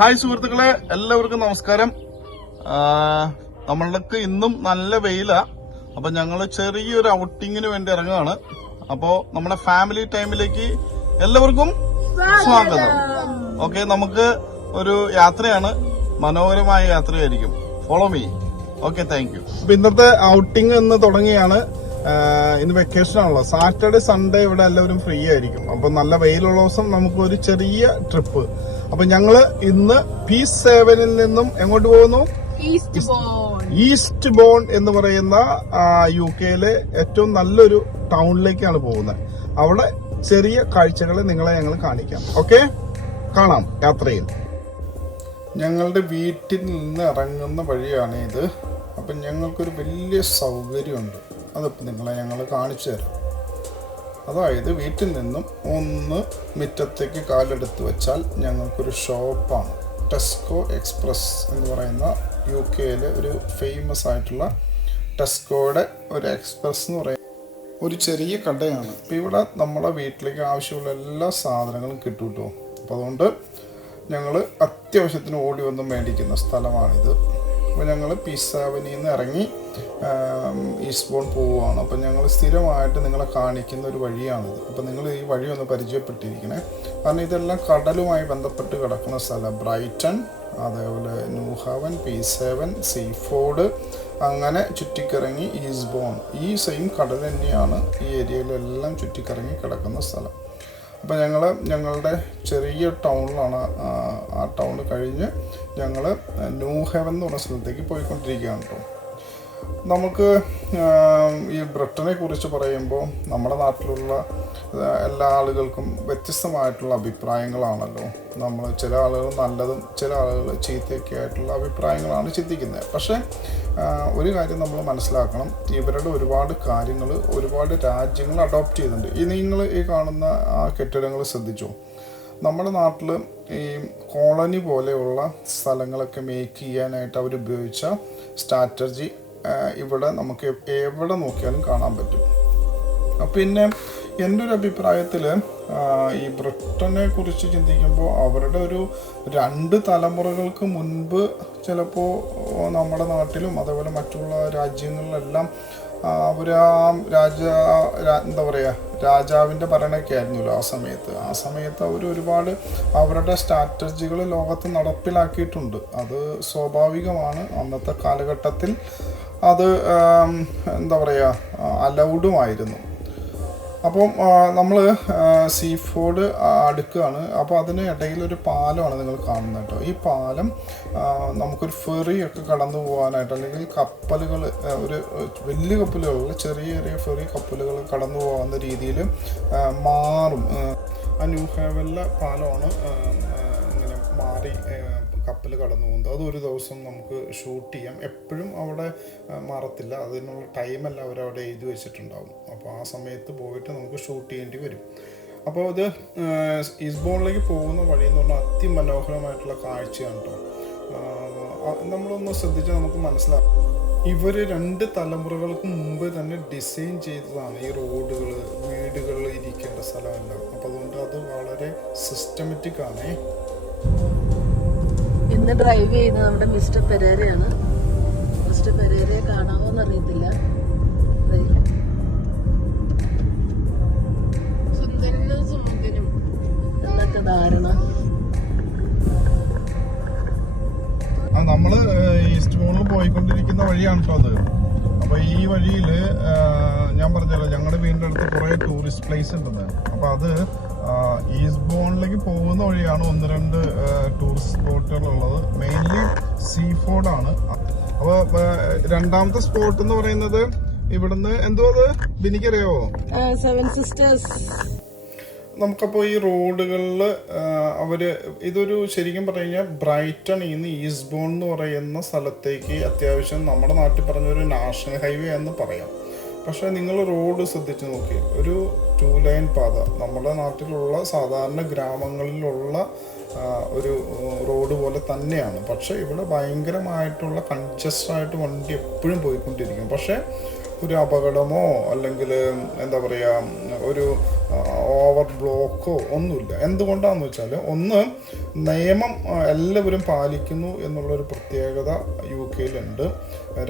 Hi സുഹൃത്തുക്കളെ എല്ലാവർക്കും നമസ്കാരം. നമ്മൾക്ക് ഇന്നും നല്ല വെയിലാണ് അപ്പൊ ഞങ്ങൾ ചെറിയൊരു ഔട്ടിങ്ങിന് വേണ്ടി ഇറങ്ങുകയാണ്. അപ്പോ നമ്മുടെ ഫാമിലി ടൈമിലേക്ക് എല്ലാവർക്കും സ്വാഗതം. ഓക്കെ നമുക്ക് ഒരു യാത്രയാണ്. മനോഹരമായ യാത്രയായിരിക്കും. Follow me okay thank you ഇന്നത്തെ ഔട്ടിംഗ് എന്ന് തുടങ്ങിയാണ്. ഇന്ന് വെക്കേഷൻ ആണല്ലോ. സാറ്റർഡേ സൺഡേ ഇവിടെ എല്ലാവരും ഫ്രീ ആയിരിക്കും. അപ്പൊ നല്ല വെയിലുള്ള ദിവസം നമുക്ക് ഒരു ചെറിയ ട്രിപ്പ് അപ്പൊ ഞങ്ങൾ ഇന്ന് പീസ് സേവനിൽ നിന്നും എങ്ങോട്ട് പോകുന്നു? ഈസ്റ്റ് ബോൺ ഈസ്റ്റ് ബോൺ എന്ന് പറയുന്ന യു കെയിലെ ഏറ്റവും നല്ലൊരു ടൗണിലേക്കാണ് പോകുന്നത്. അവിടെ ചെറിയ കാഴ്ചകൾ നിങ്ങളെ ഞങ്ങൾ കാണിക്കാം. ഓക്കെ കാണാം യാത്രയിൽ. ഞങ്ങളുടെ വീട്ടിൽ നിന്ന് ഇറങ്ങുന്ന വഴിയാണ് ഇത് അപ്പം ഞങ്ങൾക്കൊരു വലിയ സൗകര്യമുണ്ട്. അതിപ്പോൾ നിങ്ങളെ ഞങ്ങൾ കാണിച്ചു തരാം. അതായത് വീട്ടിൽ നിന്നും ഒന്ന് മുറ്റത്തേക്ക് കാലെടുത്ത് വെച്ചാൽ ഞങ്ങൾക്കൊരു ഷോപ്പാണ്. ടെസ്കോ എക്സ്പ്രസ് എന്ന് പറയുന്ന യു കെയിലെ ഒരു ഫേമസ് ആയിട്ടുള്ള ടെസ്കോയുടെ ഒരു എക്സ്പ്രസ് എന്ന് പറയുന്ന ഒരു ചെറിയ കടയാണ്. അപ്പോൾ ഇവിടെ നമ്മുടെ വീട്ടിലേക്ക് ആവശ്യമുള്ള എല്ലാ സാധനങ്ങളും കിട്ടും കേട്ടോ. അപ്പോൾ അതുകൊണ്ട് ഞങ്ങൾ അത്യാവശ്യത്തിന് ഓടി വന്ന് മേടിക്കുന്ന സ്ഥലമാണിത്. അപ്പോൾ ഞങ്ങൾ പീസാവനിയിൽ നിന്ന് ഇറങ്ങി ഈസ്റ്റ്ബോൺ ഈസ്റ്റ് ബോൺ പോവുകയാണ്. അപ്പോൾ ഞങ്ങൾ സ്ഥിരമായിട്ട് നിങ്ങളെ കാണിക്കുന്ന ഒരു വഴിയാണിത്. അപ്പോൾ നിങ്ങൾ ഈ വഴി ഒന്ന് പരിചയപ്പെട്ടിരിക്കണേ. കാരണം ഇതെല്ലാം കടലുമായി ബന്ധപ്പെട്ട് കിടക്കുന്ന സ്ഥലം. ബ്രൈറ്റൺ അതേപോലെ ന്യൂഹവൻ പി സെവൻ സീഫോർഡ് അങ്ങനെ ചുറ്റിക്കറങ്ങി ഈസ്റ്റ് ബോൺ ഈ സെയിം കടൽ തന്നെയാണ് ഈ ഏരിയയിലെല്ലാം ചുറ്റിക്കറങ്ങി കിടക്കുന്ന സ്ഥലം. അപ്പോൾ ഞങ്ങൾ ഞങ്ങളുടെ ചെറിയ ടൗണിലാണ് ആ, ടൗൺ കഴിഞ്ഞ് ഞങ്ങൾ ന്യൂ ഹെവൻ എന്ന് പറഞ്ഞ സ്ഥലത്തേക്ക് പോയിക്കൊണ്ടിരിക്കുകയാണ് കേട്ടോ നമുക്ക് ഈ ബ്രിട്ടനെ കുറിച്ച് പറയുമ്പോൾ നമ്മുടെ നാട്ടിലുള്ള എല്ലാ ആളുകൾക്കും വ്യത്യസ്തമായിട്ടുള്ള അഭിപ്രായങ്ങളാണല്ലോ. നമ്മൾ ചില ആളുകൾ നല്ലതും ചില ആളുകൾ ചീത്തയൊക്കെ ആയിട്ടുള്ള അഭിപ്രായങ്ങളാണ് ചിന്തിക്കുന്നത്. പക്ഷേ ഒരു കാര്യം നമ്മൾ മനസ്സിലാക്കണം. ഇവരുടെ ഒരുപാട് കാര്യങ്ങൾ ഒരുപാട് രാജ്യങ്ങൾ അഡോപ്റ്റ് ചെയ്യുന്നുണ്ട്. ഈ നിങ്ങൾ ഈ കാണുന്ന ആ കെട്ടിടങ്ങൾ ശ്രദ്ധിച്ചോ? നമ്മുടെ നാട്ടിൽ ഈ കോളനി പോലെയുള്ള സ്ഥലങ്ങളൊക്കെ മേക്ക് ചെയ്യാനായിട്ട് അവർ ഉപയോഗിച്ച സ്ട്രാറ്റജി ഇവിടെ നമുക്ക് എവിടെ നോക്കിയാലും കാണാൻ പറ്റും. പിന്നെ എന്റെ ഒരു അഭിപ്രായത്തിൽ ഈ ബ്രിട്ടനെ കുറിച്ച് ചിന്തിക്കുമ്പോൾ അവരുടെ ഒരു രണ്ട് തലമുറകൾക്ക് മുൻപ് ചിലപ്പോൾ നമ്മുടെ നാട്ടിലും അതേപോലെ മറ്റുള്ള രാജ്യങ്ങളിലെല്ലാം അവർ ആ രാജ എന്താ പറയുക രാജാവിന്റെ ഭരണമൊക്കെ ആയിരുന്നല്ലോ ആ സമയത്ത്. ആ സമയത്ത് അവർ ഒരുപാട് അവരുടെ സ്ട്രാറ്റജികൾ ലോകത്ത് നടപ്പിലാക്കിയിട്ടുണ്ട്. അത് സ്വാഭാവികമാണ്. അന്നത്തെ കാലഘട്ടത്തിൽ അത് എന്താ പറയുക അലൗഡുമായിരുന്നു. അപ്പം നമ്മൾ സീ ഫുഡ് അടുക്കുകയാണ്. അപ്പോൾ അതിന് ഇടയിൽ ഒരു പാലമാണ് നിങ്ങൾ കാണുന്നത് കേട്ടോ. ഈ പാലം നമുക്കൊരു ഫെറി ഒക്കെ കടന്നു പോകാനായിട്ട് അല്ലെങ്കിൽ കപ്പലുകൾ ഒരു വലിയ കപ്പലുകളിൽ ചെറിയ ചെറിയ ഫെറി കപ്പലുകൾ കടന്നു പോകുന്ന രീതിയിൽ മാറും. ആ, ന്യൂ ഹേവലിലെ പാലമാണ് ഇങ്ങനെ മാറി കപ്പൽ കടന്നു പോകുന്നത്. അതൊരു ദിവസം നമുക്ക് ഷൂട്ട് ചെയ്യാം. എപ്പോഴും അവിടെ മറത്തില്ല. അതിനുള്ള ടൈമെല്ലാം അവരവിടെ എഴുതി വെച്ചിട്ടുണ്ടാവും. അപ്പോൾ ആ സമയത്ത് പോയിട്ട് നമുക്ക് ഷൂട്ട് ചെയ്യേണ്ടി വരും. അപ്പോൾ ഇത് ഇസ്ബോണിലേക്ക് പോകുന്ന വഴി എന്ന് പറഞ്ഞാൽ അതിമനോഹരമായിട്ടുള്ള കാഴ്ചയാണ് കേട്ടോ നമ്മളൊന്ന് ശ്രദ്ധിച്ചാൽ നമുക്ക് മനസ്സിലാക്കാം ഇവർ രണ്ട് തലമുറകൾക്ക് മുമ്പ് തന്നെ ഡിസൈൻ ചെയ്തതാണ് ഈ റോഡുകൾ വീടുകൾ ഇരിക്കേണ്ട സ്ഥലമെല്ലാം. അപ്പോൾ അതുകൊണ്ട് അത് വളരെ സിസ്റ്റമാറ്റിക് ആണേ. ഇന്ന് ഡ്രൈവ് ചെയ്യുന്നത് നമ്മുടെ മിസ്റ്റർ പെരേരയാണ്. മിസ്റ്റർ പെരേരയെ കാണാമോ എന്നറിയത്തില്ല. എന്നൊക്കെ ധാരണ. നമ്മൾ ഈസ്റ്റ് മോളിൽ പോയിക്കൊണ്ടിരിക്കുന്ന വഴിയാണ് കേട്ടോ അത്. അപ്പൊ ഈ വഴിയിൽ ഞാൻ പറഞ്ഞല്ലോ ഞങ്ങളുടെ വീടിന്റെ അടുത്ത് കുറെ ടൂറിസ്റ്റ് പ്ലേസ് ഉണ്ടെന്ന്. അപ്പൊ അത് ആ, ഈസ്റ്റ് ബോണിലേക്ക് പോകുന്ന വഴിയാണ് ഒന്ന് രണ്ട് ടൂറിസ്റ്റ് സ്പോട്ടുകൾ ഉള്ളത് മെയിൻലി സീ ഫോഡാണ് അപ്പോൾ അപ്പൊ രണ്ടാമത്തെ സ്പോട്ട് എന്ന് പറയുന്നത് ഇവിടുന്ന് എന്തോ അത്? ബിനിക്കറിയാവോ സെവൻ സിസ്റ്റേഴ്സ് നമുക്കപ്പോൾ ഈ റോഡുകളിൽ അവർ ഇതൊരു ശരിക്കും പറഞ്ഞു കഴിഞ്ഞാൽ ബ്രൈറ്റൺ ഇന്ന് ഈസ്റ്റ് ബോൺ എന്ന് പറയുന്ന സ്ഥലത്തേക്ക് അത്യാവശ്യം നമ്മുടെ നാട്ടിൽ പറഞ്ഞൊരു നാഷണൽ ഹൈവേ എന്ന് പറയാം. പക്ഷേ നിങ്ങൾ റോഡ് ശ്രദ്ധിച്ച് നോക്കി ഒരു ടു ലൈൻ പാത. നമ്മുടെ നാട്ടിലുള്ള സാധാരണ ഗ്രാമങ്ങളിലുള്ള ഒരു റോഡ് പോലെ തന്നെയാണ്. പക്ഷേ ഇവിടെ ഭയങ്കരമായിട്ടുള്ള കൺജസ്റ്റ് ആയിട്ട് വണ്ടി എപ്പോഴും പോയിക്കൊണ്ടിരിക്കും. പക്ഷേ ഒരു അപകടമോ അല്ലെങ്കിൽ എന്താ പറയുക ഒരു ഓവർ ബ്ലോക്കോ ഒന്നുമില്ല. എന്തുകൊണ്ടാണെന്ന് വെച്ചാൽ ഒന്ന് നിയമം എല്ലാവരും പാലിക്കുന്നു എന്നുള്ളൊരു പ്രത്യേകത യു കെയിലുണ്ട്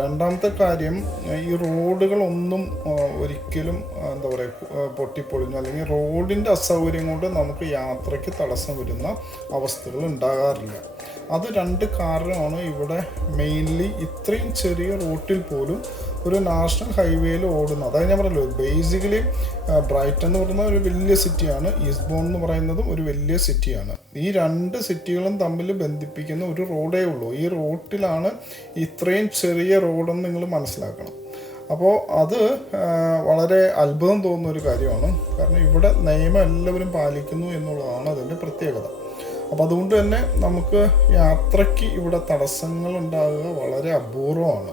രണ്ടാമത്തെ കാര്യം ഈ റോഡുകളൊന്നും ഒരിക്കലും എന്താ പറയുക പൊട്ടിപ്പൊളിഞ്ഞു അല്ലെങ്കിൽ റോഡിന്റെ അസൗകര്യം കൊണ്ട് നമുക്ക് യാത്രയ്ക്ക് തടസ്സം വരുന്ന അവസ്ഥകൾ ഉണ്ടാകാറില്ല. അത് രണ്ട് കാരണമാണ് ഇവിടെ മെയിൻലി ഇത്രയും ചെറിയ റൂട്ടിൽ പോലും ഒരു നാഷണൽ ഹൈവേയിൽ ഓടുന്നത് അതായത് ഞാൻ പറഞ്ഞല്ലോ ബേസിക്കലി ബ്രൈറ്റൺ എന്ന് പറയുന്ന ഒരു വലിയ സിറ്റിയാണ് ഈസ്റ്റ്ബോൺ എന്ന് പറയുന്നതും ഒരു വലിയ സിറ്റിയാണ് ഈ രണ്ട് സിറ്റികളും തമ്മിൽ ബന്ധിപ്പിക്കുന്ന ഒരു റോഡേ ഉള്ളൂ. ഈ റോട്ടിലാണ് ഇത്രയും ചെറിയ റോഡെന്ന് നിങ്ങൾ മനസ്സിലാക്കണം. അപ്പോൾ അത് വളരെ അത്ഭുതം തോന്നുന്ന ഒരു കാര്യമാണ്. കാരണം ഇവിടെ നിയമം എല്ലാവരും പാലിക്കുന്നു എന്നുള്ളതാണ് അതിന്റെ പ്രത്യേകത. അപ്പോൾ അതുകൊണ്ട് തന്നെ നമുക്ക് യാത്രയ്ക്ക് ഇവിടെ തടസ്സങ്ങൾ ഉണ്ടാകുക വളരെ അപൂർവമാണ്.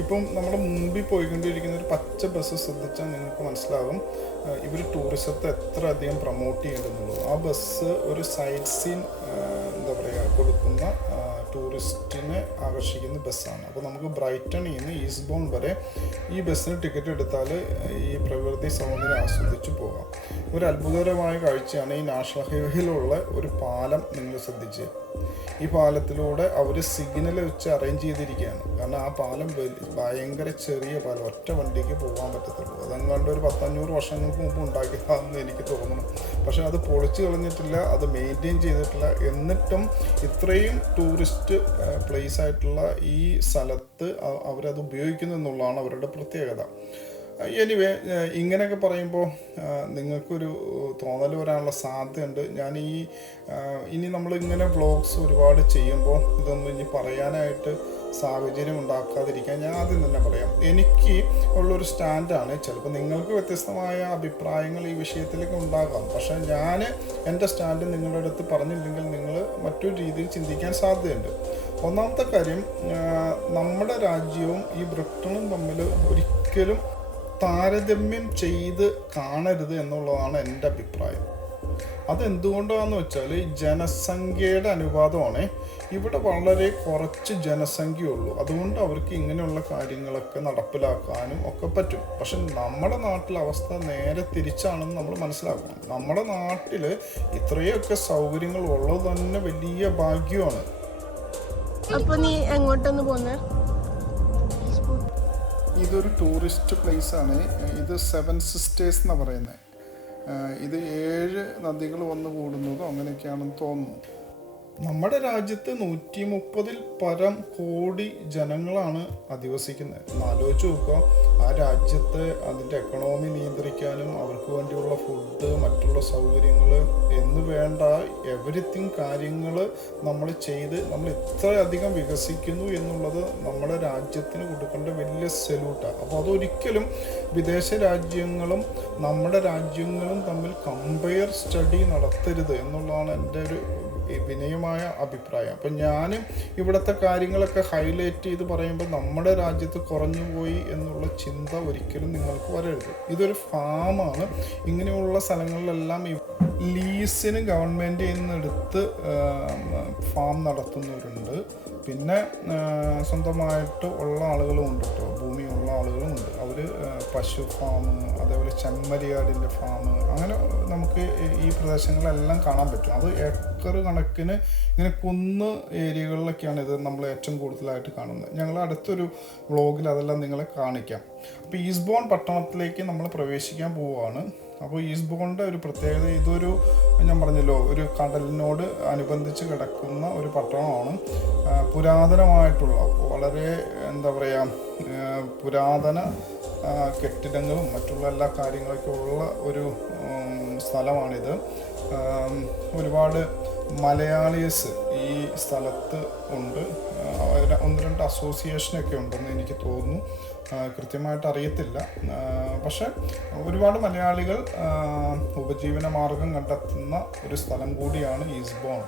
ഇപ്പം നമ്മുടെ മുമ്പിൽ പോയിക്കൊണ്ടിരിക്കുന്ന ഒരു പച്ച ബസ് ശ്രദ്ധിച്ചാൽ നിങ്ങൾക്ക് മനസ്സിലാകും ഇവർ ടൂറിസത്തെ എത്ര അധികം പ്രൊമോട്ട് ചെയ്യുന്നുള്ളൂ ആ ബസ് ഒരു സൈറ്റ് സീൻ എന്താ പറയുക കൊടുക്കുന്ന ടൂറിസ്റ്റിനെ ആകർഷിക്കുന്ന ബസ്സാണ്. അപ്പോൾ നമുക്ക് ബ്രൈറ്റണിൽ നിന്ന് ഈസ്റ്റ് ബോൺ വരെ ഈ ബസ്സിന് ടിക്കറ്റ് എടുത്താൽ ഈ പ്രകൃതി സൗന്ദര്യം ആസ്വദിച്ച് പോകാം. ഒരു അത്ഭുതകരമായ കാഴ്ചയാണ് ഈ നാഷണൽ ഹൈവേയിലുള്ള ഒരു പാലം നിങ്ങൾ ശ്രദ്ധിച്ച്. ഈ പാലത്തിലൂടെ അവർ സിഗ്നൽ വെച്ച് അറേഞ്ച് ചെയ്തിരിക്കുകയാണ്. കാരണം ആ പാലം ഭയങ്കര ചെറിയ പാലം ഒറ്റ വണ്ടിക്ക് പോകാൻ പറ്റത്തുള്ളൂ. അതങ്ങാണ്ട് ഒരു പത്തഞ്ഞൂറ് വർഷങ്ങൾക്ക് മുമ്പ് ഉണ്ടാക്കിയതാണെന്ന് എനിക്ക് തോന്നുന്നു. പക്ഷെ അത് പൊളിച്ചു കളഞ്ഞിട്ടില്ല അത് മെയിന്റെയിൻ ചെയ്തിട്ടില്ല. എന്നിട്ടും ഇത്രയും ടൂറിസ്റ്റ് പ്ലേസ് ആയിട്ടുള്ള ഈ സ്ഥലത്ത് അവരത് ഉപയോഗിക്കുന്നു എന്നുള്ളതാണ് അവരുടെ പ്രത്യേകത. എനിവേ ഇങ്ങനെയൊക്കെ പറയുമ്പോൾ നിങ്ങൾക്കൊരു തോന്നൽ വരാനുള്ള സാധ്യതയുണ്ട്. ഞാൻ ഈ ഇനി നമ്മൾ ഇങ്ങനെ വ്ളോഗ്സ് ഒരുപാട് ചെയ്യുമ്പോൾ ഇതൊന്നും ഇനി പറയാനായിട്ട് സാഹചര്യം ഉണ്ടാക്കാതിരിക്കാൻ ഞാൻ ആദ്യം തന്നെ പറയാം. എനിക്ക് ഉള്ളൊരു സ്റ്റാൻഡാണ് ചിലപ്പോൾ നിങ്ങൾക്ക് വ്യത്യസ്തമായ അഭിപ്രായങ്ങൾ ഈ വിഷയത്തിലേക്ക് ഉണ്ടാകാം. പക്ഷേ ഞാൻ എന്റെ സ്റ്റാൻഡ് നിങ്ങളുടെ അടുത്ത് പറഞ്ഞില്ലെങ്കിൽ നിങ്ങൾ മറ്റൊരു രീതിയിൽ ചിന്തിക്കാൻ സാധ്യതയുണ്ട്. ഒന്നാമത്തെ കാര്യം നമ്മുടെ രാജ്യവും ഈ ബ്രിട്ടനും തമ്മിൽ ഒരിക്കലും താരതമ്യം ചെയ്ത് കാണരുത് എന്നുള്ളതാണ് എന്റെ അഭിപ്രായം. അതെന്തുകൊണ്ടാണെന്ന് വെച്ചാൽ ജനസംഖ്യയുടെ അനുപാതമാണ് ഇവിടെ വളരെ കുറച്ച് ജനസംഖ്യയുള്ളൂ അതുകൊണ്ട് അവർക്ക് ഇങ്ങനെയുള്ള കാര്യങ്ങളൊക്കെ നടപ്പിലാക്കാനും ഒക്കെ പറ്റും. പക്ഷെ നമ്മുടെ നാട്ടിലെ അവസ്ഥ നേരെ തിരിച്ചാണെന്ന് നമ്മൾ മനസ്സിലാക്കണം. നമ്മുടെ നാട്ടിൽ ഇത്രയൊക്കെ സൗകര്യങ്ങൾ ഉള്ളത് തന്നെ വലിയ ഭാഗ്യമാണ്. അപ്പൊ നീ എങ്ങോട്ടൊന്ന് പോന്നെ? ഇതൊരു ടൂറിസ്റ്റ് പ്ലേസ് ആണ് ഇത് സെവൻ സിസ്റ്റേഴ്സ് എന്നാണ് പറയുന്നത് ഇത് ഏഴ് നദികൾ വന്നു കൂടുന്നതോ അങ്ങനെയൊക്കെയാണെന്ന് തോന്നുന്നു. നമ്മുടെ രാജ്യത്ത് നൂറ്റി മുപ്പതിൽ പരം കോടി ജനങ്ങളാണ് അധിവസിക്കുന്നത്. ആലോചിച്ച് നോക്കുക. ആ രാജ്യത്ത് അതിന്റെ എക്കണോമി നിയന്ത്രിക്കാനും അവർക്ക് വേണ്ടിയുള്ള ഫുഡ് മറ്റുള്ള സൗകര്യങ്ങൾ എന്ന് വേണ്ട എവറിത്തിങ് കാര്യങ്ങൾ നമ്മൾ ചെയ്ത് നമ്മൾ ഇത്രയധികം വികസിക്കുന്നു എന്നുള്ളത് നമ്മുടെ രാജ്യത്തിന് കൊടുക്കേണ്ട വലിയ സല്യൂട്ടാണ് അപ്പോൾ അതൊരിക്കലും വിദേശ രാജ്യങ്ങളും നമ്മുടെ രാജ്യങ്ങളും തമ്മിൽ കമ്പയർ സ്റ്റഡി നടത്തരുത് എന്നുള്ളതാണ് എന്റെ ഒരു വിനയമായ അഭിപ്രായം. അപ്പം ഞാൻ ഇവിടുത്തെ കാര്യങ്ങളൊക്കെ ഹൈലൈറ്റ് ചെയ്ത് പറയുമ്പോൾ നമ്മുടെ രാജ്യത്ത് കുറഞ്ഞു പോയി എന്നുള്ള ചിന്ത ഒരിക്കലും നിങ്ങൾക്ക് വരരുത്. ഇതൊരു ഫാമാണ് ഇങ്ങനെയുള്ള സ്ഥലങ്ങളിലെല്ലാം ലീസിന് ഗവൺമെന്റ് നിന്ന് എടുത്ത് ഫാം നടത്തുന്നവരുണ്ട്. പിന്നെ സ്വന്തമായിട്ട് ഉള്ള ആളുകളും ഉണ്ട് കേട്ടോ ഭൂമിയുള്ള ആളുകളും ഉണ്ട്. അവർ പശു ഫാം അതേപോലെ ചെമ്മരിയാടിന്റെ ഫാം അങ്ങനെ നമുക്ക് ഈ പ്രദേശങ്ങളെല്ലാം കാണാൻ പറ്റും. അത് ഏക്കർ കണക്കിന് ഇങ്ങനെ കുന്ന് ഏരിയകളിലൊക്കെയാണ് ഇത് നമ്മൾ ഏറ്റവും കൂടുതലായിട്ട് കാണുന്നത്. ഞങ്ങൾ അടുത്തൊരു വ്ളോഗിൽ അതെല്ലാം നിങ്ങളെ കാണിക്കാം. അപ്പോൾ ഈസ്ബോൺ പട്ടണത്തിലേക്ക് നമ്മൾ പ്രവേശിക്കാൻ പോവുകയാണ്. അപ്പോൾ ഈസ്ബോണിന്റെ ഒരു പ്രത്യേകത ഇതൊരു ഞാൻ പറഞ്ഞല്ലോ ഒരു കടലിനോട് അനുബന്ധിച്ച് കിടക്കുന്ന ഒരു പട്ടണമാണ്. പുരാതനമായിട്ടുള്ള വളരെ എന്താ പറയുക പുരാതന കെട്ടിടങ്ങളും മറ്റുള്ള എല്ലാ കാര്യങ്ങളൊക്കെ ഉള്ള ഒരു സ്ഥലമാണിത്. ഒരുപാട് മലയാളീസ് ഈ സ്ഥലത്ത് ഉണ്ട്. ഒന്ന് രണ്ട് അസോസിയേഷനൊക്കെ ഉണ്ടെന്ന് എനിക്ക് തോന്നുന്നു. കൃത്യമായിട്ട് അറിയത്തില്ല. പക്ഷെ ഒരുപാട് മലയാളികൾ ഉപജീവന മാർഗം കണ്ടെത്തുന്ന ഒരു സ്ഥലം കൂടിയാണ് ഈസ്ബോൺ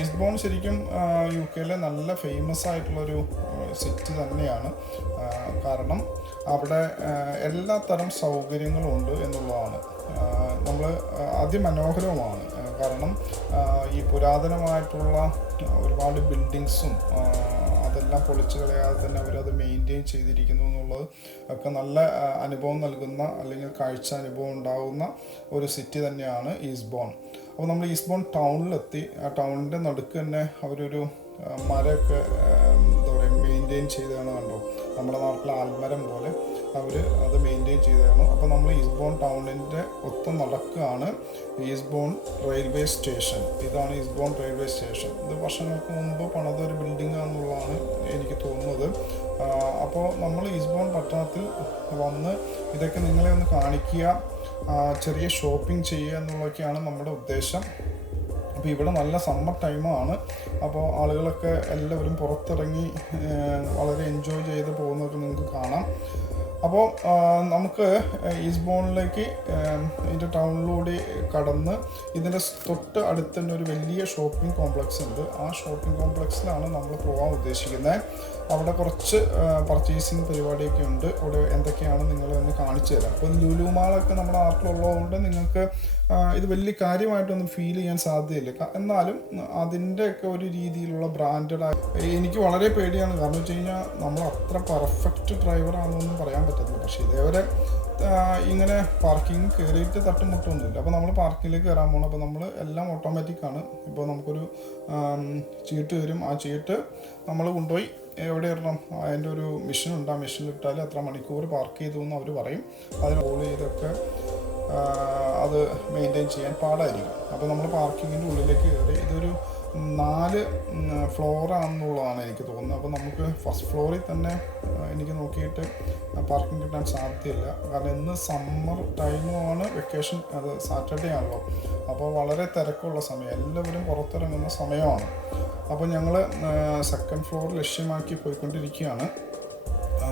ഈസ്ബോൺ ശരിക്കും യു കെയിലെ നല്ല ഫേമസ് ആയിട്ടുള്ളൊരു സിറ്റി തന്നെയാണ്. കാരണം അവിടെ എല്ലാ തരം സൗകര്യങ്ങളും ഉണ്ട് എന്നുള്ളതാണ് നമ്മൾ അതിമനോഹരവുമാണ്. കാരണം ഈ പുരാതനമായിട്ടുള്ള ഒരുപാട് ബിൽഡിങ്സും അതെല്ലാം പൊളിച്ചു കളയാതെ തന്നെ അവരത് മെയിന്റെയിൻ ചെയ്തിരിക്കുന്നു എന്നുള്ളത് ഒക്കെ നല്ല അനുഭവം നൽകുന്ന അല്ലെങ്കിൽ കാഴ്ച അനുഭവം ഉണ്ടാകുന്ന ഒരു സിറ്റി തന്നെയാണ് ഈസ്ബോൺ അപ്പോൾ നമ്മൾ ഈസ്ബോൺ ടൗണിലെത്തി ആ ടൗണിന്റെ നടുക്ക് തന്നെ അവരൊരു മരമൊക്കെ എന്താ പറയുക മെയിന്റെയിൻ ചെയ്തതാണ് കണ്ടോ? നമ്മുടെ നാട്ടിലെ ആൽമരം പോലെ. അവർ അത് മെയിന്റെയിൻ ചെയ്തതാണ് അപ്പോൾ നമ്മൾ ഈസ്ബോൺ ടൗണിന്റെ ഒത്ത നടക്കുകയാണ് ഈസ്ബോൺ റെയിൽവേ സ്റ്റേഷൻ ഇതാണ് ഈസ്ബോൺ റെയിൽവേ സ്റ്റേഷൻ ഇത് വർഷങ്ങൾക്ക് മുമ്പ് പണിത ഒരു ബിൽഡിംഗ് ആണെന്നുള്ളതാണ് എനിക്ക് തോന്നുന്നത്. അപ്പോൾ നമ്മൾ ഈസ്ബോൺ പട്ടണത്തിൽ വന്ന് ഇതൊക്കെ നിങ്ങളെ ഒന്ന് കാണിക്കുക ചെറിയ ഷോപ്പിംഗ് ചെയ്യുക എന്നുള്ളതൊക്കെയാണ് നമ്മുടെ ഉദ്ദേശം. അപ്പോൾ ഇവിടെ നല്ല സമ്മർ ടൈമാണ് അപ്പോൾ ആളുകളൊക്കെ എല്ലാവരും പുറത്തിറങ്ങി വളരെ എൻജോയ് ചെയ്ത് പോകുന്നതൊക്കെ നിങ്ങൾക്ക് കാണാം. അപ്പോൾ നമുക്ക് ഈസ്ബോണിലേക്ക് ഇതിന്റെ ടൗണിലൂടെ കടന്ന് ഇതിന്റെ തൊട്ട് അടുത്ത് തന്നെ ഒരു വലിയ ഷോപ്പിംഗ് കോംപ്ലക്സ് ഉണ്ട്. ആ ഷോപ്പിംഗ് കോംപ്ലക്സിലാണ് നമ്മൾ പോകാൻ ഉദ്ദേശിക്കുന്നത്. അവിടെ കുറച്ച് പർച്ചേസിങ് പരിപാടിയൊക്കെ ഉണ്ട്. അവിടെ എന്തൊക്കെയാണ് നിങ്ങൾ ഒന്ന് കാണിച്ചു തരാം. അപ്പോൾ ലുലു മാളൊക്കെ നമ്മുടെ നാട്ടിലുള്ളതുകൊണ്ട് നിങ്ങൾക്ക് ഇത് വലിയ കാര്യമായിട്ടൊന്നും ഫീൽ ചെയ്യാൻ സാധ്യതയില്ല. എന്നാലും അതിന്റെയൊക്കെ ഒരു രീതിയിലുള്ള ബ്രാൻഡഡ് എനിക്ക് വളരെ പേടിയാണ്. കാരണം വെച്ച് കഴിഞ്ഞാൽ നമ്മൾ അത്ര പെർഫെക്റ്റ് ഡ്രൈവറാണെന്നൊന്നും പറയാൻ പറ്റത്തില്ല. പക്ഷേ ഇതേവരെ ഇങ്ങനെ പാർക്കിംഗ് കയറിയിട്ട് തട്ടുമുട്ടൊന്നുമില്ല അപ്പോൾ നമ്മൾ പാർക്കിങ്ങിലേക്ക് കയറാൻ പോകണം അപ്പോൾ നമ്മൾ എല്ലാം ഓട്ടോമാറ്റിക് ആണ്. ഇപ്പോൾ നമുക്കൊരു ചീട്ട് വരും ആ ചീട്ട് നമ്മൾ കൊണ്ടുപോയി എവിടെ ഇടണം? അതിന്റെ ഒരു മെഷീൻ ഉണ്ട്. ആ മെഷീനിൽ ഇട്ടാൽ എത്ര മണിക്കൂർ പാർക്ക് ചെയ്തു എന്ന് അവർ പറയും. അതിന് ഹോൾ ചെയ്തൊക്കെ അത് മെയിന്റെയിൻ ചെയ്യാൻ പാടായിരിക്കും. അപ്പോൾ നമ്മൾ പാർക്കിങ്ങിന്റെ ഉള്ളിലേക്ക് കയറി ഇതൊരു നാല് ഫ്ലോറാണെന്നുള്ളതാണ് എനിക്ക് തോന്നുന്നത്. അപ്പോൾ നമുക്ക് ഫസ്റ്റ് ഫ്ലോറിൽ തന്നെ എനിക്ക് നോക്കിയിട്ട് പാർക്കിംഗ് കിട്ടാൻ സാധ്യതയില്ല. കാരണം ഇന്ന് സമ്മർ ടൈമാണ് വെക്കേഷൻ അത് സാറ്റർഡേ ആണല്ലോ. അപ്പോൾ വളരെ തിരക്കുള്ള സമയം. എല്ലാവരും പുറത്തിറങ്ങുന്ന സമയമാണ്. അപ്പോൾ ഞങ്ങൾ സെക്കൻഡ് ഫ്ലോർ ലക്ഷ്യമാക്കി പോയിക്കൊണ്ടിരിക്കുകയാണ്.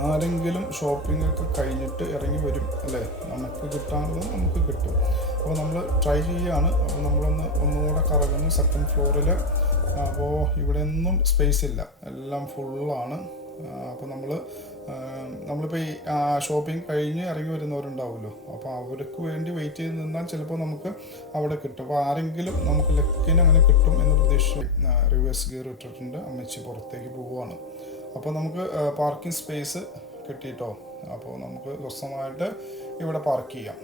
ആരെങ്കിലും ഷോപ്പിംഗ് ഒക്കെ കഴിഞ്ഞിട്ട് ഇറങ്ങി വരും അല്ലേ? നമുക്ക് കിട്ടാനുള്ളത് നമുക്ക് കിട്ടും. അപ്പോൾ നമ്മൾ ട്രൈ ചെയ്യുകയാണ്. അപ്പോൾ നമ്മളൊന്ന് ഒന്നുകൂടെ കറങ്ങുന്നു സെക്കൻഡ് ഫ്ലോറിൽ അപ്പോൾ ഇവിടെ ഒന്നും സ്പേസ് ഇല്ല. എല്ലാം ഫുള്ളാണ് അപ്പോൾ നമ്മൾ നമ്മളിപ്പോൾ ഈ ഷോപ്പിംഗ് കഴിഞ്ഞ് ഇറങ്ങി വരുന്നവരുണ്ടാവുമല്ലോ. അപ്പോൾ അവർക്ക് വേണ്ടി വെയിറ്റ് ചെയ്ത് നിന്നാൽ ചിലപ്പോൾ നമുക്ക് അവിടെ കിട്ടും. അപ്പോൾ ആരെങ്കിലും നമുക്ക് ലക്കിന് അങ്ങനെ കിട്ടും എന്ന് പ്രതീക്ഷിച്ച് റിവേഴ്സ് ഗിയർ ഇട്ടിട്ടുണ്ട്. അമ്മച്ചി പുറത്തേക്ക് പോവുകയാണ്. അപ്പോൾ നമുക്ക് പാർക്കിംഗ് സ്പേസ് കിട്ടിയിട്ടോ? അപ്പോൾ നമുക്ക് സ്വസ്ഥമായിട്ട് ഇവിടെ പാർക്ക് ചെയ്യാം.